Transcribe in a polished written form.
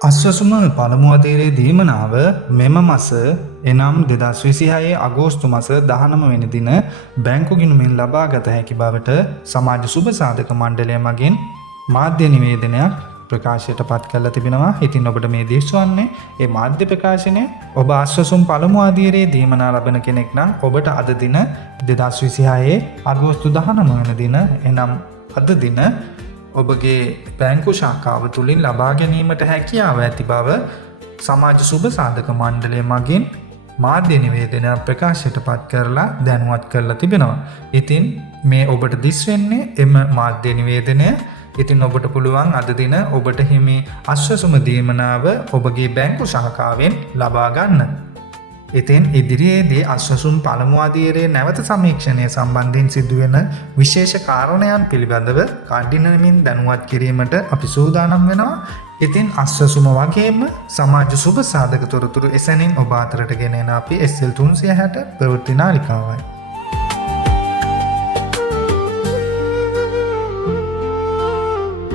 අස්වසුම පළමු අතීරයේ දීමනාව මෙම මස එනම් 2026 අගෝස්තු මස 19 වෙනි දින බැංකු ගිණුමින් ලබා ගත හැකි බවට සමාජ සුබ සාධක මණ්ඩලය මගින් මාධ්‍ය නිවේදනයක් ප්‍රකාශයට පත් කරලා තිබෙනවා. ඉතින් ඔබට මේ දිස්වන්නේ ඒ මාධ්‍ය ප්‍රකාශනය ඔබ අස්වසුම් පළමු අතීරයේ දීමනා ලබන කෙනෙක් නම් ඔබට අද දින 2026 අගෝස්තු 19 වෙනි දින එනම් අද දින ඔබගේ බැංකු ශාඛාව තුළින් ලබා ගැනීමට හැකියාව ඇති බව සමාජ සුබ සාධක මණ්ඩලය මගින් මාධ්‍ය නිවේදනයක් ප්‍රකාශයට පත් කරලා දැනුවත් කරලා තිබෙනවා. ඉතින් මේ ඔබට දිස් වෙන්නේ එම මාධ්‍ය නිවේදනය. ඉතින් ඔබට පුළුවන් අද දින ඔබට හිමි අස්වසුම දීමනාව ඔබගේ බැංකු ශාඛාවෙන් ලබා ගන්න. ඉතින් ඉදිරියේදී අස්වසුම් පළමු අදියරේ නැවත සමීක්ෂණය සම්බන්ධයෙන් සිදුවෙන විශේෂ කාරණයන් පිළිබඳව කඩිනමින් දැනුවත් කිරීමට අපි සූදානම් වෙනවා. ඉතින් අස්වසුම වගේම සමාජ සුබ සාධක තොරතුරු එසැනින් ඔබ අතරට ගෙන එන අපි SL 360 ප්‍රවෘත්ති නාලිකාවයි.